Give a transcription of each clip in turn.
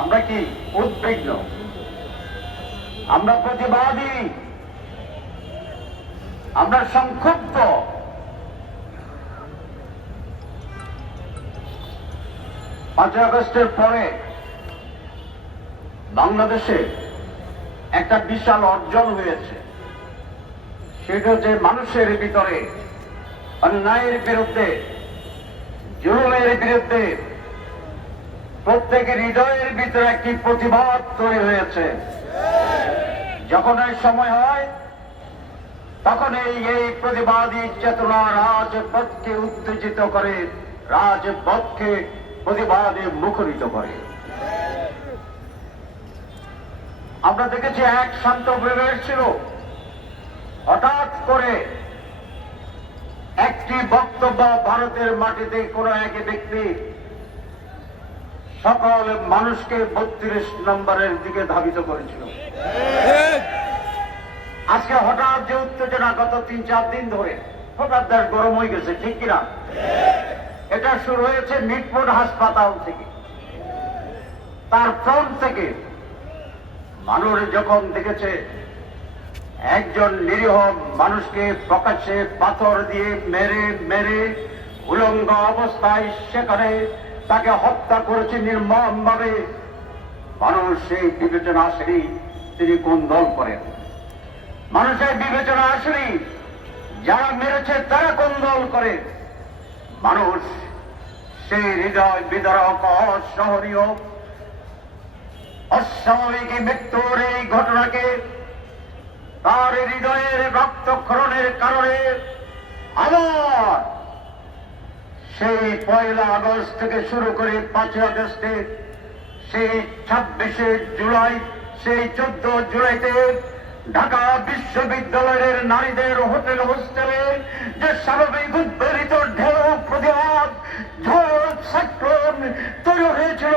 আমরা কি উদ্বিগ্ন? আমরা প্রতিবাদী। আমরা সংক্ষুব্ধ। পাঁচই আগস্টের পরে বাংলাদেশে একটা বিশাল অর্জন হয়েছে। সেটা হচ্ছে মানুষের ভিতরে অন্যায়ের বিরুদ্ধে, জুলুমের বিরুদ্ধে প্রত্যেকের হৃদয়ের ভিতরে একটি প্রতিবাদ তৈরি হয়েছে। যখন এই সময় হয়, তখন এই এই প্রতিবাদী চেতনা রাজপথকে উত্তেজিত করে, রাজপথকে প্রতিবাদে মুখরিত করে। আমরা দেখেছি এক শান্ত পরিবেশ ছিল। হঠাৎ করে একটি বক্তব্য ভারতের মাটিতে কোন এক ব্যক্তি সকল মানুষকে বত্রিশ নম্বরের দিকে ধাবিত করেছিল। আজকে হঠাৎ যে উত্তেজনা গত তিন চার দিন ধরে, হঠাৎ দেশ গরম হয়ে গেছে, ঠিক কিনা? এটা শুরু হয়েছে মিটফোর্ড হাসপাতাল থেকে। তার ফ্রন্ট থেকে মানুষ যখন দেখেছে, একজন নিরীহ মানুষকে প্রকাশ্যে পাথর দিয়ে মেরে মেরে উলঙ্গ অবস্থায় সেখানে তাকে হত্যা করেছে নির্মম ভাবে মানুষ সেই বিবেচনা আসেনি, তিনি কোন দল করেন। মানুষের বিবেচনা আসেনি, যারা মেরেছে তারা কোন দল করে। মানুষ সেই হৃদয় বিদারক, অসহনীয়, অস্বাভাবিক মৃত্যুর এই ঘটনাকে তার হৃদয়ের রক্তক্ষরণের কারণে আবার সেই পয়লা আগস্ট থেকে শুরু করে পাঁচই আগস্টে, সেই ছাব্বিশে জুলাই, সেই চোদ্দ জুলাইতে ঢাকা বিশ্ববিদ্যালয়ের নারীদের হোটেল হোস্টেলে যে স্বাভাবিক উদ্বেলিত ঢেউ, প্রতিবাদ, ঝড়, সাইক্লোন তৈরি হয়েছিল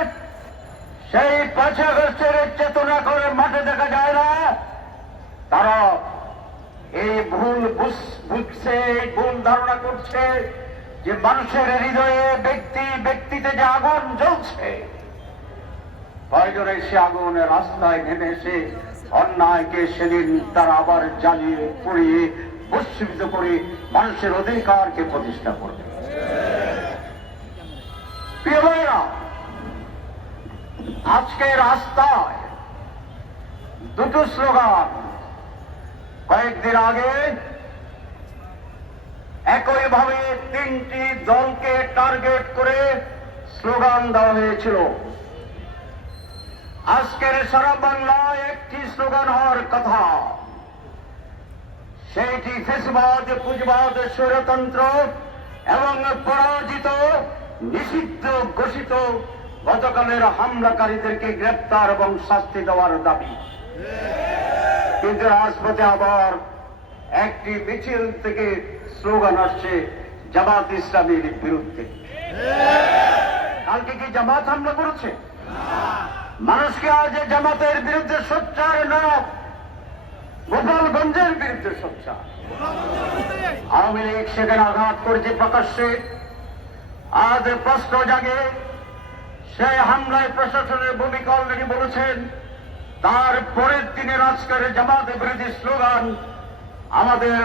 সেই পাঁচ আগস্টের চেতনা করে মাঠে দেখা যায় না। তারা এই ভুল বুঝ- বুঝছে, এই ভুল ধারণা করছে যে মানুষের হৃদয়ে ব্যক্তি ব্যক্তিতে যে আগুন জ্বলছে প্রয়োজনে সে আগুনের রাস্তায় নেমে এসে অন্যায়কে সেদিন তারা আবার জ্বালিয়ে পুড়িয়ে বস্মীভূত করে মানুষের অধিকারকে প্রতিষ্ঠা করবে। প্রিয় ভাইরা আজকে রাস্তায় দুটো স্লোগান। কয়েকদিন আগে একইভাবে তিনটি দলকে টার্গেট করে স্লোগান দেওয়া হয়েছিল। আজকের সারা বাংলায় একটি স্লোগান হওয়ার কথা। সেইটি ফেসবাদ, পুঁজবাদ, স্বৈরতন্ত্র এবং পরাজিত, নিষিদ্ধ, ঘোষিত গতকালের হামলাকারীদেরকে গ্রেপ্তার এবং শাস্তি দেওয়ার দাবি। কিন্তু রাজপথে আবার একটি মিছিল থেকে স্লোগান আসছে, জামাত ইসলামীর বিরুদ্ধে। কালকে কি জামাত হামলা করেছে? মানুষকে আজ জামাতের বিরুদ্ধে সোচ্চার না, গোপালগঞ্জের বিরুদ্ধে সোচ্চার। আওয়ামী লীগ সেখানে আঘাত করেছে প্রকাশ্যে। আজ প্রশ্ন জাগে সেই হামলায় প্রশাসনের ভূমিকা অলরেডি বলেছেন। তার পরের দিনের আজকের জামাত বিরোধী স্লোগান, আমাদের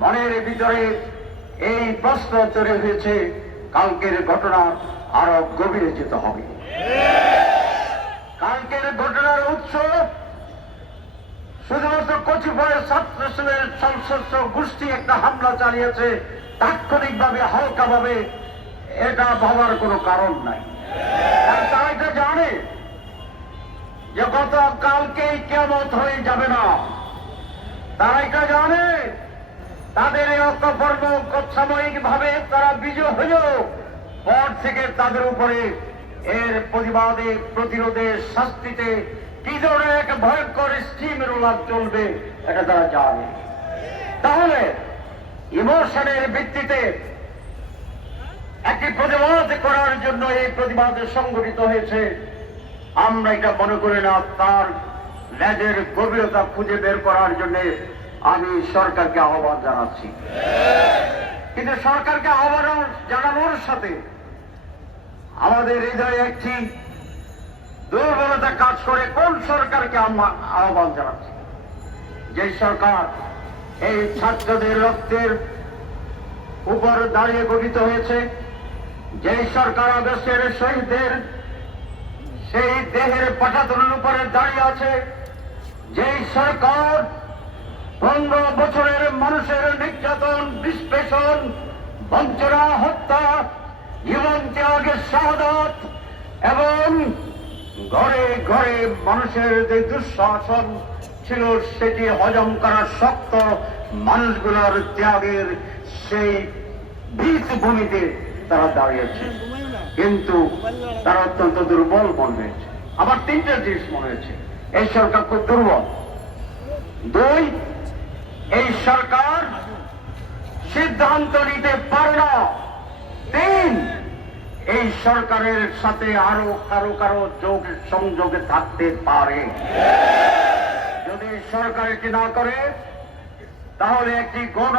মনের ভিতরে এই প্রশ্ন তৈরি হয়েছে, কালকের ঘটনা আরও গভীরে যেতে হবে। কালকের ঘটনার উৎস শুধুমাত্র কতিপয় ছাত্র শ্রেণির সংসদ গোষ্ঠী একটা হামলা চালিয়েছে, তাৎক্ষণিকভাবে, হালকাভাবে, এটা ভাবার কোনো কারণ নাই। তারা জানে যে গত কালকেই কেমত হয়ে যাবে না। তারা জানে, তাদের সাময়িক ভাবে তারা বিজয় পর থেকে তাদের উপরে এর প্রতিবাদে, প্রতিরোধে, শাস্তিতে কি ধরনের এক ভয়ঙ্কর স্টিম রোলার চলবে, এটা তারা জানে। তাহলে ইমোশনের ভিত্তিতে একটি প্রতিবাদ করার জন্য এই প্রতিবাদ সংগঠিত হয়েছে। আমরা এটা মনে করি না, তার লেজের গভীরতা খুঁজে বের করার জন্য আমি সরকারকে আহ্বান জানাচ্ছি। কিন্তু সরকারকে আহ্বান জানানোর সাথে আমাদের হৃদয়ে একটি দুর্বলতা কাজ করে কোন সরকারকে আমরা আহ্বান জানাচ্ছি? যে সরকার এই ছাত্রদের রক্তের উপর দাঁড়িয়ে গঠিত হয়েছে। যেই সরকার আগস্টের শহীদদের সেই দেহের পাঠাতনের উপরে দাঁড়িয়ে আছে, যেই সরকার পনেরো বছরের মানুষের নির্যাতন, বিশ্লেষণ, বঞ্চনা, হত্যা, জীবন ত্যাগের শাহাদত এবং ঘরে ঘরে মানুষের যে দুঃশাসন ছিল, সেটি হজম করা শক্ত মানুষগুলোর ত্যাগের সেই বীজ ভূমিতে তারা দাঁড়িয়েছে। কিন্তু তারা অত্যন্ত দুর্বল মনে হয়েছে। আমার তিনটে জিনিস মনে হয়েছে। এই সরকার খুব দুর্বল। দুই, এই সরকার সিদ্ধান্ত নিতে পারে না। তিন, এই সরকারের সাথে আরও কারও কারও যোগ সংযোগে থাকতে পারে। যদি সরকার এটি না করে, তাহলে একটি গণ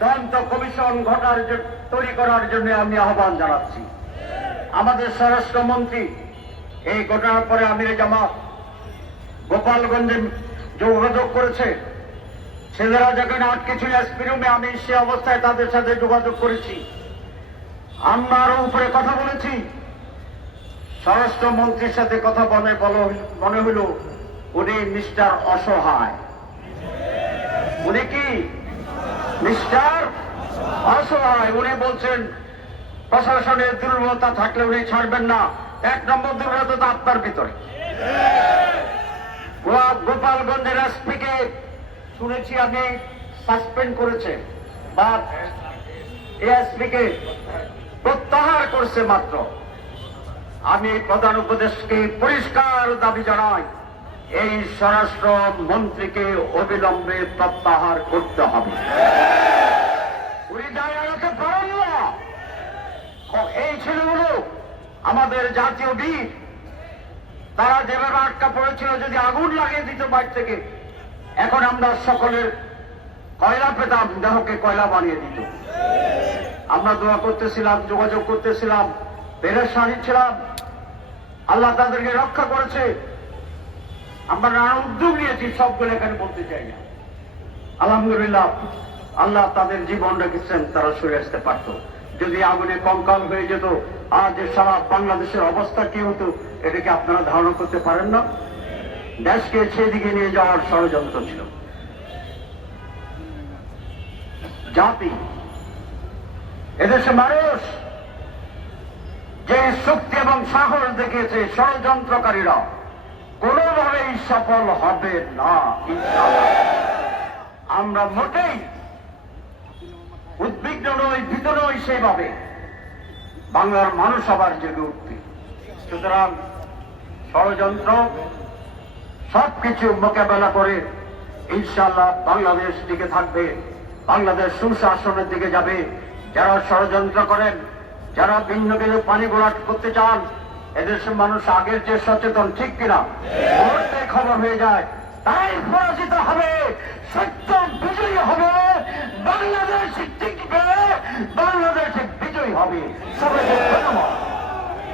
তদন্ত কমিশন ঘটার তৈরি করার জন্য আমি আহ্বান জানাচ্ছি। আমাদের স্বরাষ্ট্রমন্ত্রী, এই ঘটনার পরে আমির জামাত গোপালগঞ্জে যোগাযোগ করেছে। ছেলেরা যখন আটকে ছিল এসপি রুমে আমি সে অবস্থায় তাদের সাথে যোগাযোগ করেছি। আমরা উপরে কথা বলেছি। স্বরাষ্ট্রমন্ত্রীর সাথে কথা বলো- মনে হলো উনি মিস্টার অসহায়। উনি কি মিস্টার, অসহায়, উনি বলছেন, প্রশাসনের দুর্বলতা থাকলে উনি ছাড়বেন না। এক নম্বর দুর্বলতা আপনার ভিতরে। গোপালগঞ্জের এসপিকে শুনেছি আমি সাসপেন্ড করেছে, বা এসপিকে প্রত্যাহার করছে মাত্র। আমি প্রধান উপদেশকে পরিষ্কার দাবি জানাই। এই স্বরাষ্ট্র মন্ত্রীকে অবিলম্বে প্রত্যাহার করতে হবে। এই ছেলেগুলো আমাদের জাতীয় বীর। তারা যেভাবে আটকা পড়েছিল যদি আগুন লাগিয়ে দিত বাইর থেকে, এখন আমরা সকলের কয়লা পেতাম, দেহকে কয়লা বানিয়ে দিত। আমরা দোয়া করতেছিলাম, যোগাযোগ করতেছিলাম, পেরেশানি ছিলাম। আল্লাহ তাদেরকে রক্ষা করেছে। আমরা নানা উদ্যোগ নিয়েছি, সবগুলো এখানে বলতে চাই না। আলহামদুলিল্লাহ, আল্লাহ তাদের জীবন রেখেছেন তারা সরে আসতে পারত। যদি আগুনে কঙ্কাল হয়ে যেত, আজ সারা বাংলাদেশের অবস্থা কি হতো, এটাকে আপনারা ধারণা করতে পারেন না? দেশকে সেদিকে নিয়ে যাওয়ার ষড়যন্ত্র ছিল। জাতি, এদেশে মানুষ, যে শক্তি এবং সাহস দেখিয়েছে ষড়যন্ত্রকারীরা কোনোভাবেই সফল হবে না আমরা মোটেই উদ্বিগ্ন নই, ভীত নই সেভাবে বাংলার মানুষ আবার জেগে উঠবে। সুতরাং ষড়যন্ত্র, সবকিছু মোকাবেলা করে ইনশাল্লাহ বাংলাদেশ দিকে থাকবে, বাংলাদেশ সুশাসনের দিকে যাবে। যারা ষড়যন্ত্র করেন, যারা ভিন্ন কিছু পানি গোলাট করতে চান এদেশের মানুষ আগের যে সচেতন, ঠিক কিনা? খবর হয়ে যায়, তাই পরাজিত হবে, সত্য বিজয়ী হবে, বাংলাদেশ টিকবে বাংলাদেশ বিজয়ী হবে। সবাই ধন্যবাদ।